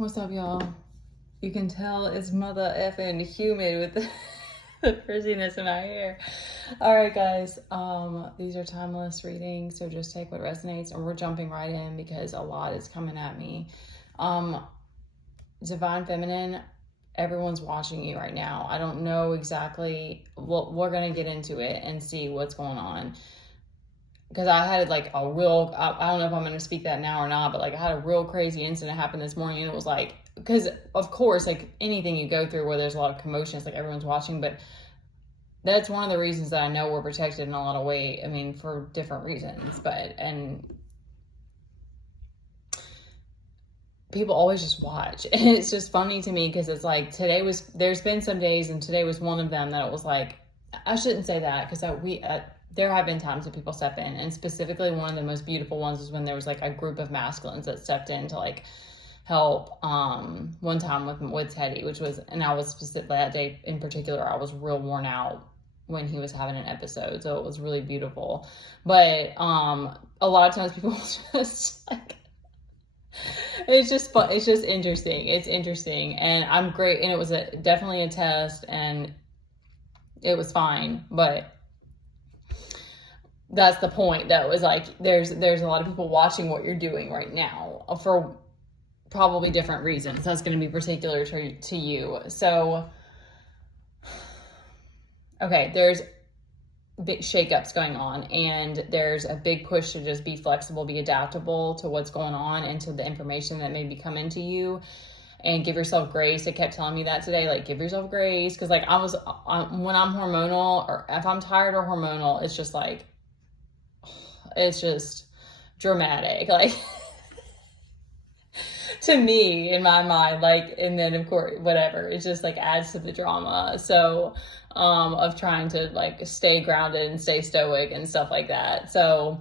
What's up, y'all? You can tell it's mother effing humid with the frizziness in my hair. All right, guys. These are timeless readings, so just take what resonates, and we're jumping right in because a lot is coming at me. Divine Feminine, everyone's watching you right now. I don't know exactly. Well, we're gonna get into it and see what's going on. Because I had like a real, I don't know if I'm going to speak that now or not, but like I had a real crazy incident happen this morning, and it was like, because of course, like anything you go through where there's a lot of commotion, it's like everyone's watching, but that's one of the reasons that I know we're protected in a lot of ways. I mean, for different reasons, and people always just watch. And it's just funny to me because it's like there's been some days, and today was one of them that it was like, I shouldn't say that because there have been times that people step in, and specifically one of the most beautiful ones was when there was like a group of masculines that stepped in to like help one time with Teddy, and I was specifically that day in particular, I was real worn out when he was having an episode, so it was really beautiful. But a lot of times people just like, it's just fun, it's just interesting, and I'm great, and it was definitely a test, and it was fine, but that's the point. That was like, there's a lot of people watching what you're doing right now for probably different reasons. That's going to be particular to you. So, okay, there's big shakeups going on, and there's a big push to just be flexible, be adaptable to what's going on and to the information that may be coming to you. And give yourself grace. It kept telling me that today, like, give yourself grace. Because like when I'm hormonal, or if I'm tired or hormonal, it's just like, it's just dramatic, like to me, in my mind, like, and then of course whatever, it just like adds to the drama. So of trying to like stay grounded and stay stoic and stuff like that. So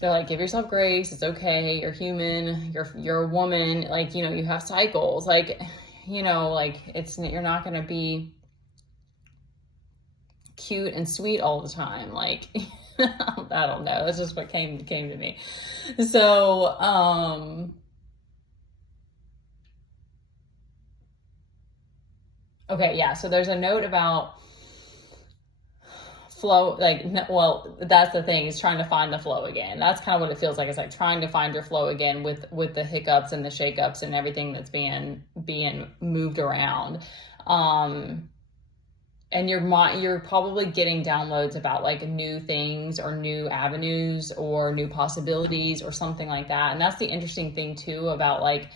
they're like, give yourself grace, it's okay, you're human, you're a woman, like, you know, you have cycles, like, you know, like you're not gonna be cute and sweet all the time, like I don't know. That's just what came to me. So, okay, yeah. So there's a note about flow. Like, well, that's the thing, is trying to find the flow again. That's kind of what it feels like. It's like trying to find your flow again with the hiccups and the shakeups and everything that's being moved around. And you're probably getting downloads about like new things or new avenues or new possibilities or something like that. And that's the interesting thing too about like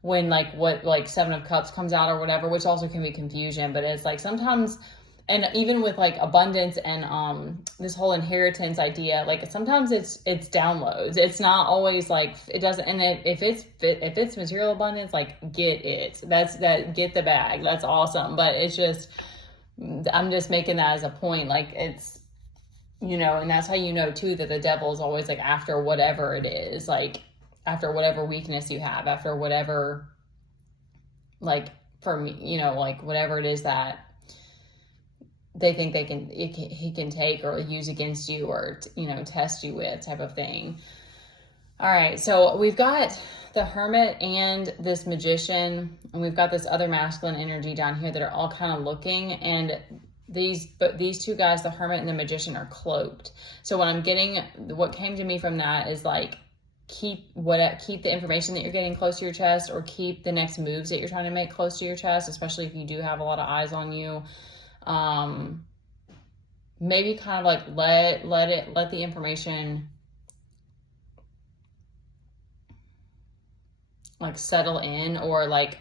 when like what like Seven of Cups comes out or whatever, which also can be confusion, but it's like sometimes, and even with like abundance and this whole inheritance idea, like sometimes it's downloads. It's not always like, it doesn't, and if it's material abundance, like get it. Get the bag. That's awesome. But it's just, I'm just making that as a point, like it's, you know, and that's how you know too that the devil is always like after whatever it is, like after whatever weakness you have, after whatever, like for me, you know, like whatever it is that they think he can take or use against you or, you know, test you with, type of thing. All right, so we've got the Hermit and this Magician, and we've got this other masculine energy down here that are all kind of looking, and these two guys, the Hermit and the Magician, are cloaked. So what came to me from that is like, keep the information that you're getting close to your chest, or keep the next moves that you're trying to make close to your chest, especially if you do have a lot of eyes on you. Maybe kind of like let the information like settle in, or like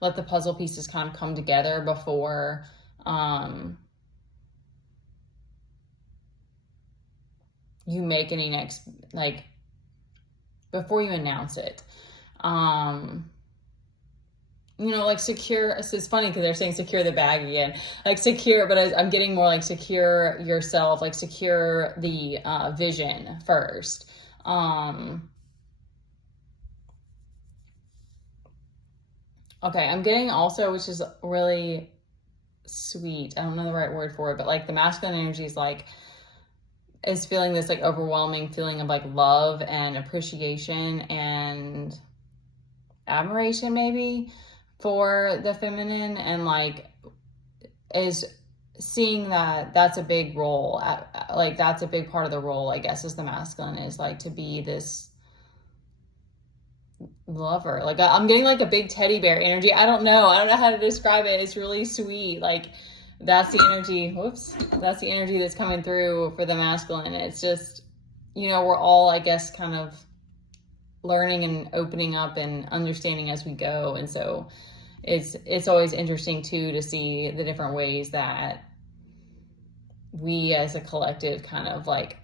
let the puzzle pieces kind of come together before you make any next, like before you announce it. You know, like secure, it's funny because they're saying secure the bag again, like secure, but I'm getting more like secure yourself, like secure the vision first. Okay, I'm getting also, which is really sweet, I don't know the right word for it, but like the masculine energy is feeling this like overwhelming feeling of like love and appreciation and admiration maybe for the feminine, and like is seeing that that's a big role, like that's a big part of the role, I guess, is the masculine, is like to be this lover. Like I'm getting like a big teddy bear energy. I don't know how to describe it. It's really sweet. Like that's the energy. Whoops. That's the energy that's coming through for the masculine. It's just, you know, we're all, I guess, kind of learning and opening up and understanding as we go. And so it's always interesting too to see the different ways that we as a collective kind of like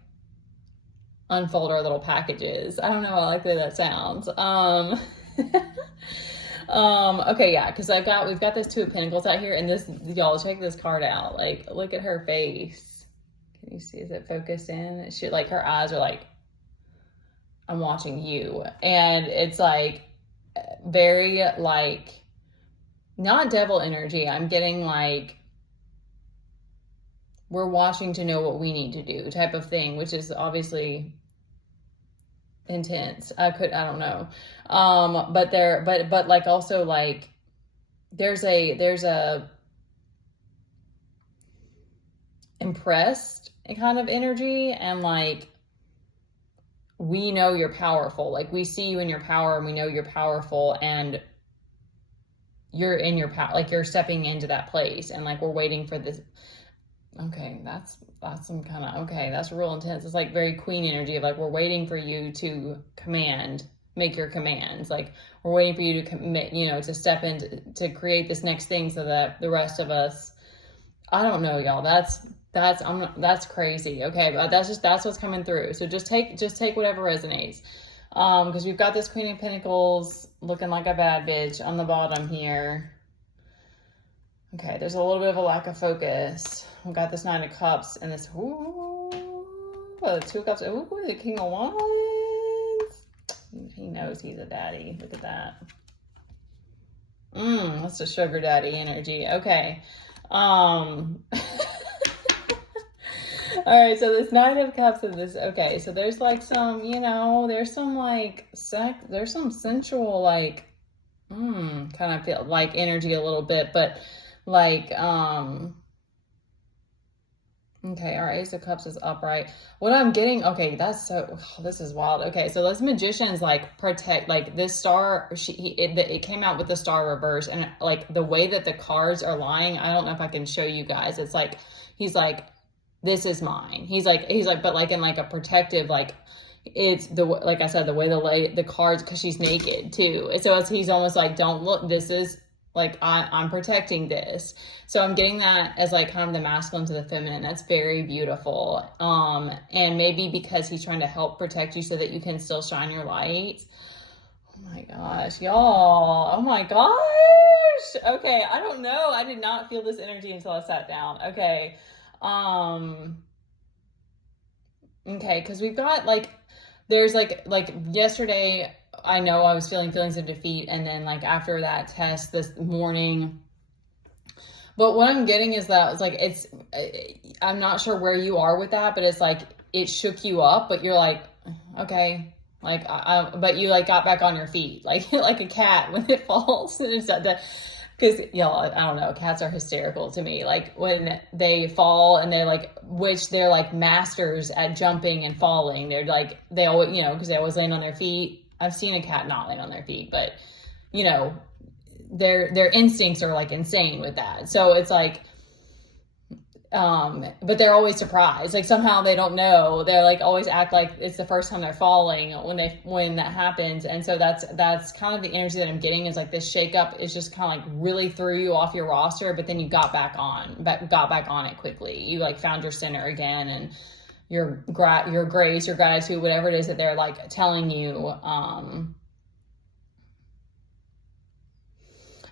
unfold our little packages. I don't know, I like the way that sounds. Okay, yeah, because we've got this Two of Pentacles out here, and this, y'all, check this card out. Like, look at her face. Can you see, is it focused in? She, like, her eyes are like, I'm watching you. And it's like very like, not devil energy. I'm getting like, we're watching to know what we need to do type of thing, which is obviously intense. I don't know. But like also like there's a impressed kind of energy, and like, we know you're powerful. Like we see you in your power, and we know you're powerful, and you're in your power, like you're stepping into that place, and like we're waiting for this. Okay, that's some kind of, okay, that's real intense. It's like very queen energy of like, we're waiting for you to make your commands. Like we're waiting for you to commit, you know, to step in to create this next thing, so that the rest of us, I don't know, y'all, that's crazy. Okay, but that's what's coming through. So just take whatever resonates. Because we've got this Queen of Pentacles looking like a bad bitch on the bottom here. Okay, there's a little bit of a lack of focus. We've got this Nine of Cups and this, the Two of Cups, the King of Wands. He knows he's a daddy. Look at that. That's the sugar daddy energy. Okay. All right, so this Nine of Cups and this, okay, so there's like some, you know, there's some like there's some sensual like, kind of feel like energy a little bit, but like, okay, our Ace of Cups is upright. What I'm getting, okay, this is wild. Okay, so this Magician's like protect, like this star, it came out with the star reverse, and like the way that the cards are lying, I don't know if I can show you guys. It's like, he's like, this is mine. He's like, but like in like a protective, like it's like I said, the way the cards, cause she's naked too. So he's almost like, don't look, this is like, I'm protecting this. So I'm getting that as like kind of the masculine to the feminine. That's very beautiful. And maybe because he's trying to help protect you so that you can still shine your light. Oh my gosh, y'all. Oh my gosh. Okay. I don't know. I did not feel this energy until I sat down. Okay. Okay. Cause we've got like, there's like yesterday, I know I was feeling feelings of defeat, and then like after that test this morning, but what I'm getting is that it's like, I'm not sure where you are with that, but it's like, it shook you up, but you're like, okay, like, but you like got back on your feet, like, like a cat when it falls. And it's that, because y'all, I don't know, cats are hysterical to me. Like when they fall and they're like, which they're like masters at jumping and falling. They're like, they always, you know, because they always land on their feet. I've seen a cat not land on their feet, but you know, their instincts are like insane with that. So it's like, but they're always surprised. Like somehow they don't know. They're like always act like it's the first time they're falling when that happens. And so that's kind of the energy that I'm getting, is like this shakeup is just kind of like really threw you off your roster, but then you got back on it quickly. You like found your center again, and your grace, your gratitude, whatever it is that they're like telling you,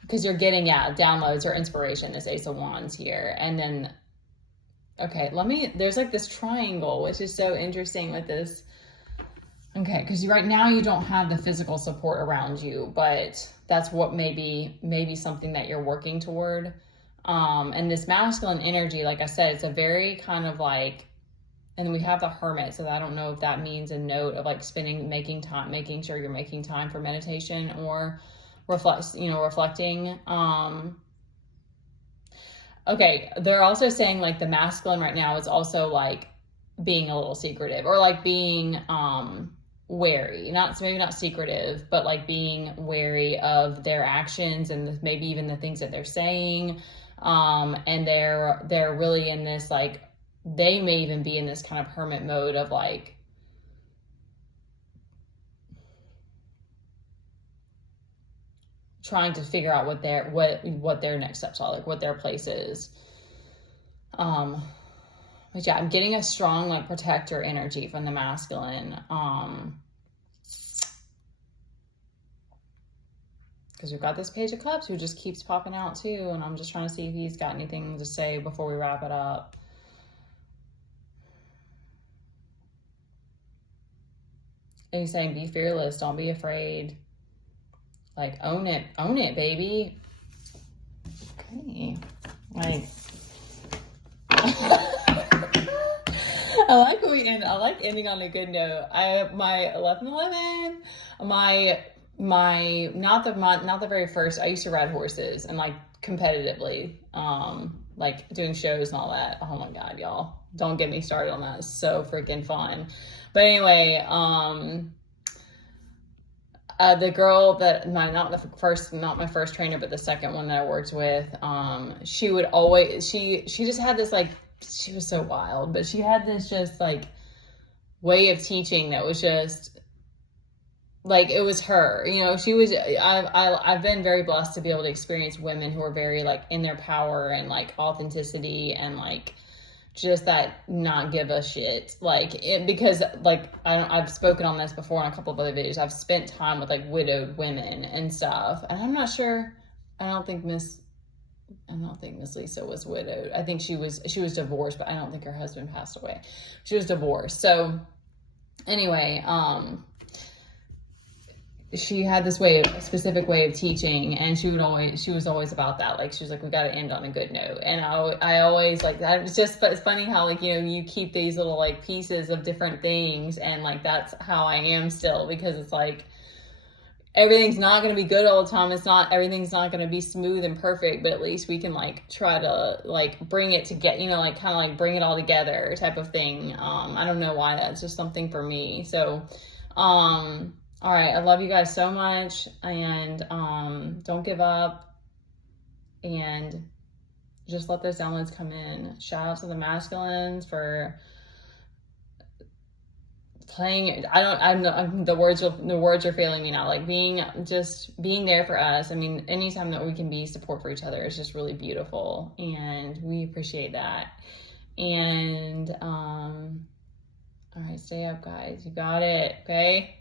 because you're getting, downloads or inspiration, this Ace of Wands here. And then, okay, there's like this triangle, which is so interesting with this. Okay, because right now you don't have the physical support around you, but that's what maybe something that you're working toward. And this masculine energy, like I said, it's a very kind of like, and then we have the Hermit. So I don't know if that means a note of like making sure you're making time for meditation or reflecting. Okay, they're also saying like the masculine right now is also like being a little secretive, or like being wary, maybe not secretive, but like being wary of their actions and maybe even the things that they're saying. And they're really in this, like, they may even be in this kind of hermit mode of like trying to figure out what their next steps are, like what their place is. But yeah, I'm getting a strong like protector energy from the masculine. Because we've got this Page of Cups who just keeps popping out too, and I'm just trying to see if he's got anything to say before we wrap it up. And he's saying, be fearless, don't be afraid. Like, own it, baby. Okay. Like, I like when we end. I like ending on a good note. My 11/11, not the very first. I used to ride horses and like competitively, like doing shows and all that. Oh my God, y'all, don't get me started on that. It's so freaking fun. But anyway, the girl that not my first trainer, but the second one that I worked with, she would always, she just had this like, she was so wild, but she had this just like way of teaching that was just like, it was her, you know. She was, I've been very blessed to be able to experience women who are very like in their power and like authenticity and like just that not give a shit, like it, because like I've spoken on this before in a couple of other videos. I've spent time with like widowed women and stuff, and I'm not sure, I don't think Miss Lisa was widowed. I think she was divorced, but I don't think her husband passed away. She was divorced. So anyway, she had this a specific way of teaching, and she was always about that. Like, she was like, we got to end on a good note. And I always like that. It's funny how like, you know, you keep these little like pieces of different things, and like, that's how I am still, because it's like, everything's not going to be good all the time. Everything's not going to be smooth and perfect, but at least we can like try to like bring it together, you know, like kind of like bring it all together type of thing. I don't know why, that's just something for me. So, all right, I love you guys so much, and don't give up, and just let those downloads come in. Shout out to the masculines for playing. The words are failing me now. Like, being there for us. I mean, anytime that we can be support for each other is just really beautiful, and we appreciate that. And all right, stay up, guys. You got it. Okay.